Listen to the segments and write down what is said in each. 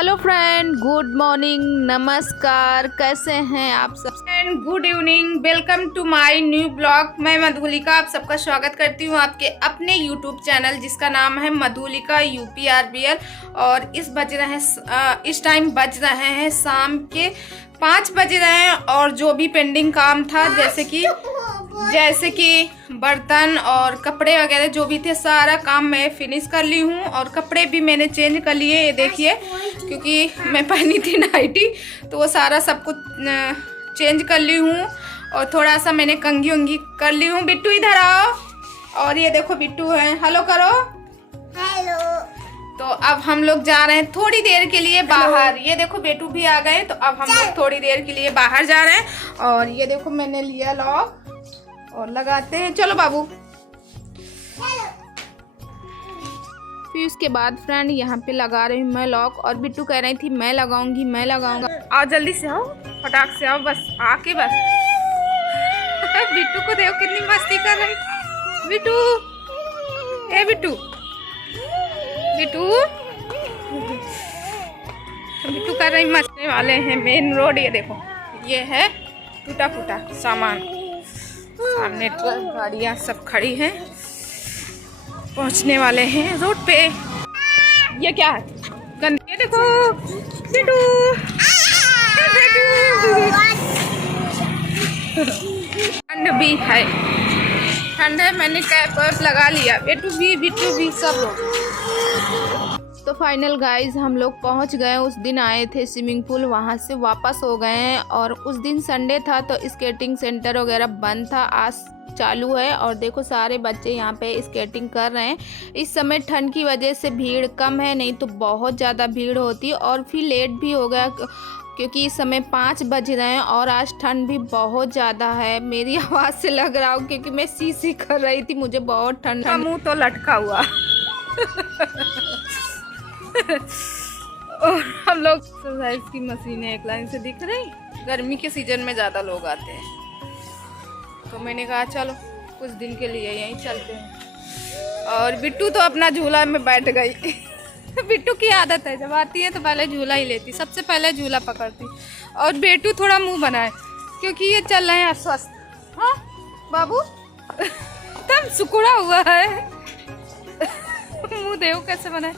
Hello friend, good morning, नमस्कार, कैसे हैं आप सब friend? Good evening, welcome to my new blog. मैं मधुलिका आप सबका स्वागत करती हूँ आपके अपने यूट्यूब चैनल जिसका नाम है मधुलिका यूपीआरबीएल। और इस टाइम बज रहे हैं शाम के 5 बज रहे हैं। और जो भी पेंडिंग काम था जैसे कि बर्तन और कपड़े वगैरह जो भी थे सारा काम मैं फिनिश कर ली हूँ। और कपड़े भी मैंने चेंज कर लिए, ये देखिए, क्योंकि मैं पहनी थी नाइटी तो वो सारा सब कुछ चेंज कर ली हूँ। और थोड़ा सा मैंने कंघी उंगी कर ली हूँ। बिट्टू इधर आओ। और ये देखो बिट्टू है, हेलो करो। हेलो। तो अब हम लोग जा रहे हैं थोड़ी देर के लिए बाहर। ये देखो बेटू भी आ गए, तो अब हम लोग थोड़ी देर के लिए बाहर जा रहे हैं। और ये देखो मैंने लिया लॉक और लगाते हैं, चलो बाबू। फिर उसके बाद फ्रेंड यहाँ पे लगा रही हूँ मैं लॉक। और बिट्टू कह रही थी मैं लगाऊंगा। आओ जल्दी से आओ, फटाक से आओ, बस आके बस। बिट्टू को देखो कितनी मस्ती कर रही। बिट्टू, ए बिट्टू, बिट्टू, बिट्टू कर रही मस्ती वाले हैं मेन रोड। ये देखो, ये है टूटा फूटा सामान, सामने गाड़ियाँ सब खड़ी हैं, पहुंचने वाले हैं रोड पे। ये क्या है गंदगी, देखो बिट्टू, ठंड भी है, ठंड है। मैंने कैप वैप लगा लिया, बिट्टू भी सब लोग। तो फाइनल गाइज हम लोग पहुँच गए। उस दिन आए थे स्विमिंग पूल, वहाँ से वापस हो गए हैं। और उस दिन संडे था तो स्केटिंग सेंटर वगैरह बंद था, आज चालू है। और देखो सारे बच्चे यहाँ पे स्केटिंग कर रहे हैं। इस समय ठंड की वजह से भीड़ कम है, नहीं तो बहुत ज़्यादा भीड़ होती। और फिर लेट भी हो गया क्योंकि इस समय 5 बज रहे हैं और आज ठंड भी बहुत ज़्यादा है। मेरी आवाज़ से लग रहा हूँ क्योंकि मैं सी कर रही थी, मुझे बहुत ठंड, मुँह तो लटका हुआ। और हम लोग एक्सरसाइज की मशीनें एक लाइन से दिख रही। गर्मी के सीजन में ज़्यादा लोग आते हैं, तो मैंने कहा चलो कुछ दिन के लिए यहीं चलते हैं। और बिट्टू तो अपना झूला में बैठ गई। बिट्टू की आदत है, जब आती है तो पहले झूला ही लेती, सबसे पहले झूला पकड़ती। और बेटू थोड़ा मुंह बनाए क्योंकि ये चल रहे हैं अस्वस्थ। हाँ बाबू, तब सुकुड़ा हुआ है। मुंह देखो कैसे बनाए।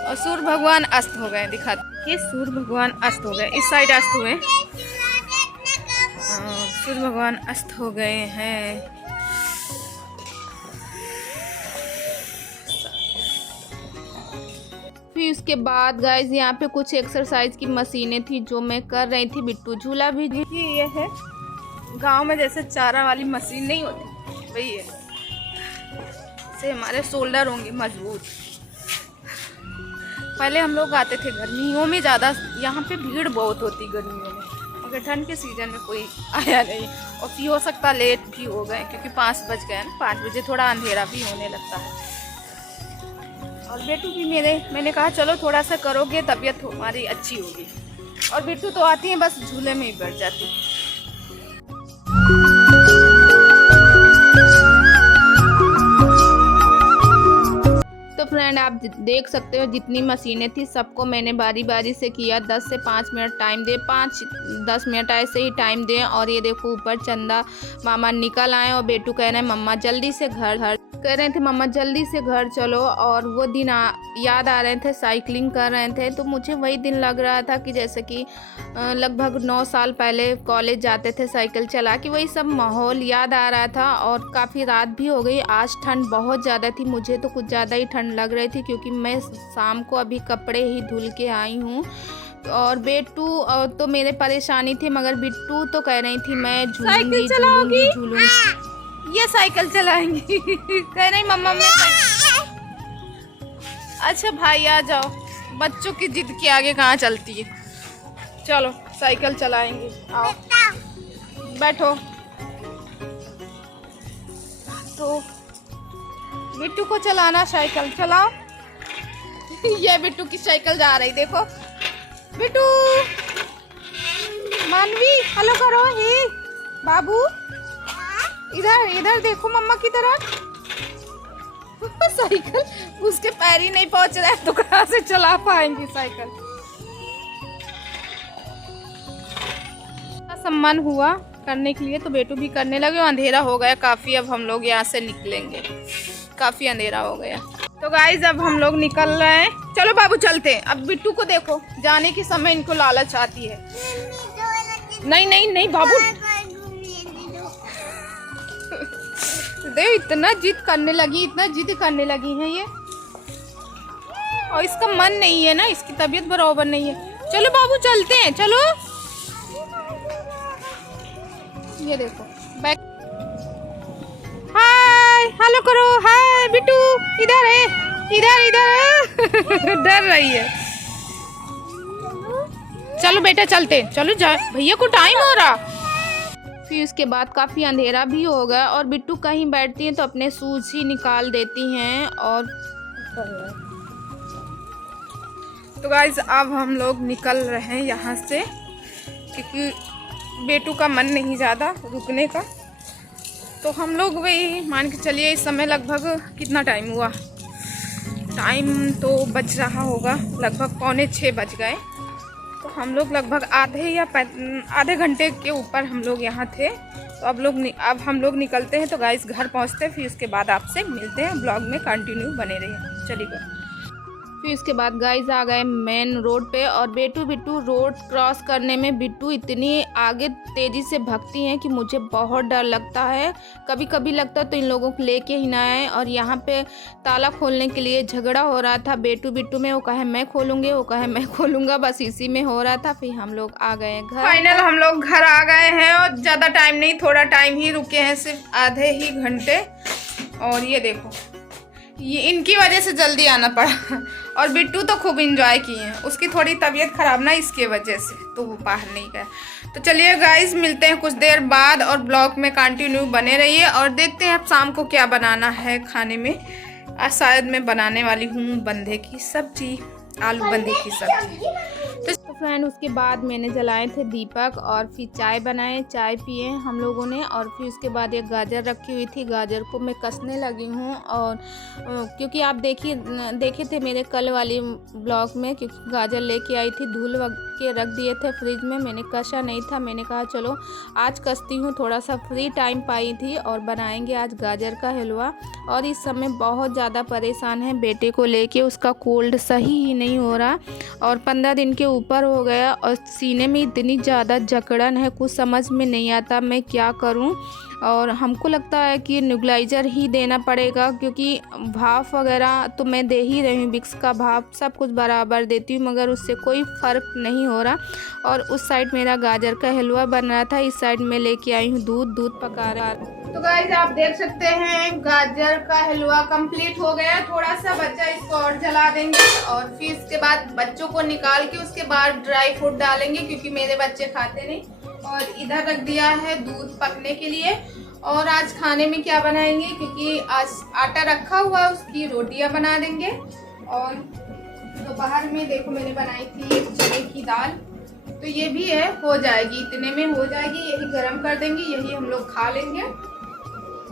और सूर्य भगवान अस्त हो गए, दिखाते, ये सूर्य भगवान अस्त हो गए, इस साइड अस्त हुए। सूर्य भगवान अस्त हो गए हैं। फिर उसके बाद गाइज यहाँ पे कुछ एक्सरसाइज की मशीनें थी जो मैं कर रही थी। बिट्टू झूला भी ये है गांव में जैसे चारा वाली मशीन नहीं होती, वही है। से हमारे शोल्डर होंगे मजबूत। पहले हम लोग आते थे गर्मियों में, ज़्यादा यहाँ पे भीड़ बहुत होती गर्मियों में, मगर ठंड के सीजन में कोई आया नहीं। और फिर हो सकता लेट भी हो गए क्योंकि 5 बज गए ना, 5 बजे थोड़ा अंधेरा भी होने लगता है। और बेटू भी मैंने कहा चलो थोड़ा सा करोगे तबीयत हमारी अच्छी होगी। और बेटू तो आती है बस झूले में ही बैठ जाती है। तो फ्रेंड आप देख सकते हो जितनी मशीनें थी सबको मैंने बारी बारी से किया। 10 से 5 मिनट टाइम दे, 5-10 मिनट ऐसे ही टाइम दें। और ये देखो ऊपर चंदा मामा निकल आए और बेटू कह रहे हैं मम्मा जल्दी से घर कह रहे थे मम्मा जल्दी से घर चलो। और वो दिन याद आ रहे थे, साइकिलिंग कर रहे थे। तो मुझे वही दिन लग रहा था कि जैसे कि लगभग 9 साल पहले कॉलेज जाते थे साइकिल चला के, वही सब माहौल याद आ रहा था। और काफ़ी रात भी हो गई, आज ठंड बहुत ज़्यादा थी, मुझे तो कुछ ज़्यादा ही ठंड लग रही थी क्योंकि मैं शाम को अभी कपड़े ही धुल के आई हूँ। और बेटू तो मेरे परेशानी थी, मगर बिट्टू तो कह रही थी मैं झूलूंगी। ये साइकिल चलाएंगी। कह रही मम्मा मैं अच्छा भाई आ जाओ, बच्चों की जिद के आगे कहाँ चलती है। चलो साइकिल चलाएंगे, आओ बैठो। तो बिट्टू को चलाना, साइकिल चलाओ। ये बिट्टू की साइकिल जा रही, देखो बिट्टू। मानवी हेलो करो, ही बाबू इधर देखो मम्मा की तरफ। साइकिल उसके पैर ही नहीं पहुंच रहा है तो कहाँ से चला पाएंगी साइकिल। सब मन हुआ करने के लिए तो बेटू भी करने लगे। अंधेरा हो गया काफ़ी, अब हम लोग यहाँ से निकलेंगे, काफ़ी अंधेरा हो गया। तो गाइज अब हम लोग निकल रहे हैं। चलो बाबू चलते हैं। अब बिट्टू को देखो, जाने के समय इनको लालच आती है। नहीं नहीं नहीं बाबू, देखो इतना जिद करने लगी, इतना जिद करने लगी है ये, और इसका मन नहीं है ना, इसकी तबीयत बराबर नहीं है। चलो बाबू चलते हैं, चलो। ये देखो बैक, हाय हेलो करो, हाय बिट्टू इधर है, इधर इधर डर रही है। चलो बेटा चलते, चलो जा, भैया को टाइम हो रहा। फिर उसके बाद काफ़ी अंधेरा भी हो गया और बिट्टू कहीं बैठती हैं तो अपने शूज ही निकाल देती हैं। और तो गाइज अब हम लोग निकल रहे हैं यहाँ से, क्योंकि बेटू का मन नहीं ज़्यादा रुकने का। तो हम लोग वही मान के चलिए, इस समय लगभग कितना टाइम हुआ, टाइम तो बज रहा होगा लगभग 5:45 बज गए। तो हम लोग लगभग आधे घंटे के ऊपर हम लोग यहाँ थे। तो अब हम लोग निकलते हैं। तो गाइस घर पहुँचते हैं, फिर उसके बाद आपसे मिलते हैं। ब्लॉग में कंटिन्यू बने रहिए, चलिए। फिर उसके बाद गाइस आ गए मेन रोड पे और बिट्टू रोड क्रॉस करने में बिट्टू इतनी आगे तेज़ी से भागती हैं कि मुझे बहुत डर लगता है। कभी कभी लगता तो इन लोगों को लेके ही ना आए। और यहाँ पे ताला खोलने के लिए झगड़ा हो रहा था बिट्टू में, वो कहे मैं खोलूँगी, वो कहे मैं खोलूँगा, बस इसी में हो रहा था। फिर हम लोग आ गए घर। फाइनल हम लोग घर आ गए हैं और ज़्यादा टाइम नहीं, थोड़ा टाइम ही रुके हैं, सिर्फ आधे ही घंटे। और ये देखो, ये इनकी वजह से जल्दी आना पड़ा। और बिट्टू तो खूब इंजॉय किए हैं, उसकी थोड़ी तबीयत खराब ना, इसके वजह से तो वो बाहर नहीं गया। तो चलिए गाइस मिलते हैं कुछ देर बाद और ब्लॉग में कंटिन्यू बने रहिए। और देखते हैं अब शाम को क्या बनाना है खाने में। आज शायद मैं बनाने वाली हूँ बंधे की सब्जी, आलू बंधे की सब्जी। तो फ्रेंड उसके बाद मैंने जलाए थे दीपक और फिर चाय बनाए, चाय पिए हम लोगों ने। और फिर उसके बाद एक गाजर रखी हुई थी, गाजर को मैं कसने लगी हूँ। और क्योंकि आप देखे थे मेरे कल वाली ब्लॉग में, क्योंकि गाजर लेके आई थी, धुल के रख दिए थे फ्रिज में, मैंने कसा नहीं था। मैंने कहा चलो आज कसती हूँ, थोड़ा सा फ्री टाइम पाई थी और बनाएंगे आज गाजर का हलवा। और इस समय बहुत ज़्यादा परेशान है बेटे को लेके, उसका कोल्ड सही ही नहीं हो रहा और 15 दिन के ऊपर हो गया और सीने में इतनी ज़्यादा जकड़न है, कुछ समझ में नहीं आता मैं क्या करूं। और हमको लगता है कि न्यूबलाइज़र ही देना पड़ेगा, क्योंकि भाप वगैरह तो मैं दे ही रही हूँ, विक्स का भाप सब कुछ बराबर देती हूँ, मगर उससे कोई फ़र्क नहीं हो रहा। और उस साइड मेरा गाजर का हलवा बन रहा था, इस साइड में लेके आई हूँ दूध पका रहा। तो गाइस आप देख सकते हैं गाजर का हलवा कंप्लीट हो गया, थोड़ा सा बचा, इसको और जला देंगे। और फिर इसके बाद बच्चों को निकाल के उसके बाद ड्राई फ्रूट डालेंगे, क्योंकि मेरे बच्चे खाते नहीं। और इधर रख दिया है दूध पकने के लिए। और आज खाने में क्या बनाएंगे, क्योंकि आज आटा रखा हुआ, उसकी रोटियां बना देंगे। और दोपहर में देखो मैंने बनाई थी एक चने की दाल, तो ये भी है, हो जाएगी, इतने में हो जाएगी। यही गरम कर देंगे, यही हम लोग खा लेंगे,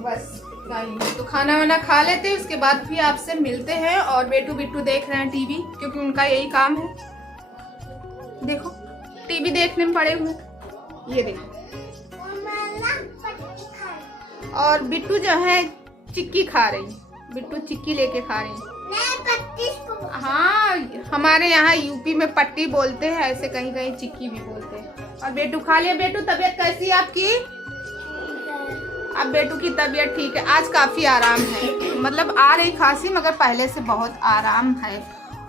बस इतना ही। तो खाना वाना खा लेते हैं, उसके बाद भी आपसे मिलते हैं। और बिट्टू देख रहे हैं टीवी, क्योंकि उनका यही काम है, देखो टीवी देखने में पड़े हुए, ये देखो। और बिट्टू जो है चिक्की खा रही, बिट्टू चिक्की लेके खा रही। हाँ, हमारे यहाँ यूपी में पट्टी बोलते हैं, ऐसे कहीं कहीं चिक्की भी बोलते हैं। और बेटू खा लिया। बेटू तबीयत कैसी है आपकी? अब बेटू की तबीयत ठीक है, आज काफ़ी आराम है, मतलब आ रही खांसी, मगर पहले से बहुत आराम है।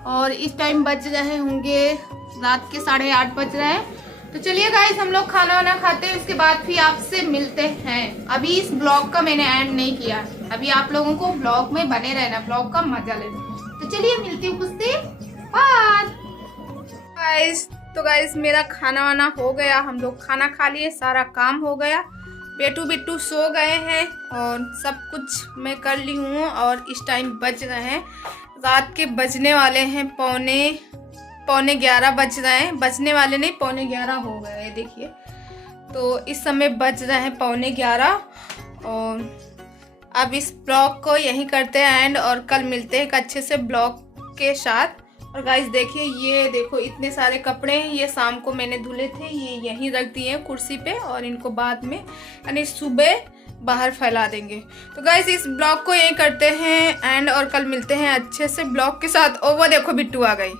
और इस टाइम बज रहे होंगे रात के 8:30 बज रहे हैं। तो चलिए गाइस हम लोग खाना वाना खाते हैं, उसके बाद फिर आपसे मिलते हैं। अभी इस ब्लॉग का मैंने एंड नहीं किया, अभी आप लोगों को ब्लॉग में बने रहना, ब्लॉग का मजा लेना। तो चलिए मिलती हूँ कुछ देर बाद। तो गाइस मेरा खाना वाना हो गया, हम लोग खाना खा लिए, सारा काम हो गया। बिट्टू सो गए हैं और सब कुछ मैं कर ली हूँ। और इस टाइम बज रहे हैं, रात के बजने वाले हैं पौने 11 बज रहे हैं, बजने वाले नहीं, 11:15 हो गए हैं, देखिए। तो इस समय बज रहे हैं 11:15 और अब इस ब्लॉग को यहीं करते हैं एंड। और कल मिलते हैं एक अच्छे से ब्लॉग के साथ। और गाइस देखिए, ये देखो इतने सारे कपड़े हैं, ये शाम को मैंने धुले थे, ये यहीं रख दिए हैं कुर्सी पे, और इनको बाद में यानी सुबह बाहर फैला देंगे। तो गाइस इस ब्लॉग को यहीं करते हैं एंड, और कल मिलते हैं अच्छे से ब्लॉग के साथ। ओ वो देखो बिट्टू आ गई।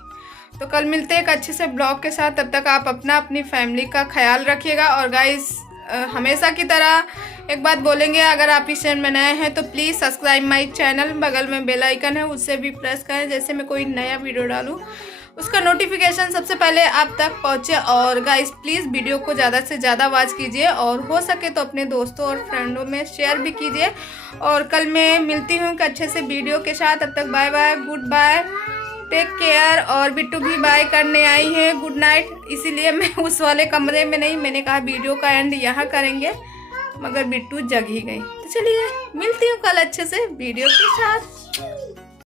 तो कल मिलते हैं एक अच्छे से ब्लॉग के साथ। तब तक आप अपनी फैमिली का ख्याल रखिएगा। और गाइस हमेशा की तरह एक बात बोलेंगे, अगर आप इस चैनल में नए हैं तो प्लीज़ सब्सक्राइब माय चैनल। बगल में बेल आइकन है, उससे भी प्रेस करें, जैसे मैं कोई नया वीडियो डालूं उसका नोटिफिकेशन सबसे पहले आप तक पहुंचे। और गाइस प्लीज़ वीडियो को ज़्यादा से ज़्यादा वॉच कीजिए, और हो सके तो अपने दोस्तों और फ्रेंडों में शेयर भी कीजिए। और कल मैं मिलती हूँ एक अच्छे से वीडियो के साथ। तब तक bye bye, good bye, take care. और बिट्टू भी बाय करने आई है, गुड नाइट। इसीलिए मैं उस वाले कमरे में नहीं, मैंने कहा वीडियो का एंड यहाँ करेंगे, मगर बिट्टू जग ही गई। तो चलिए मिलती हूँ कल अच्छे से वीडियो के साथ।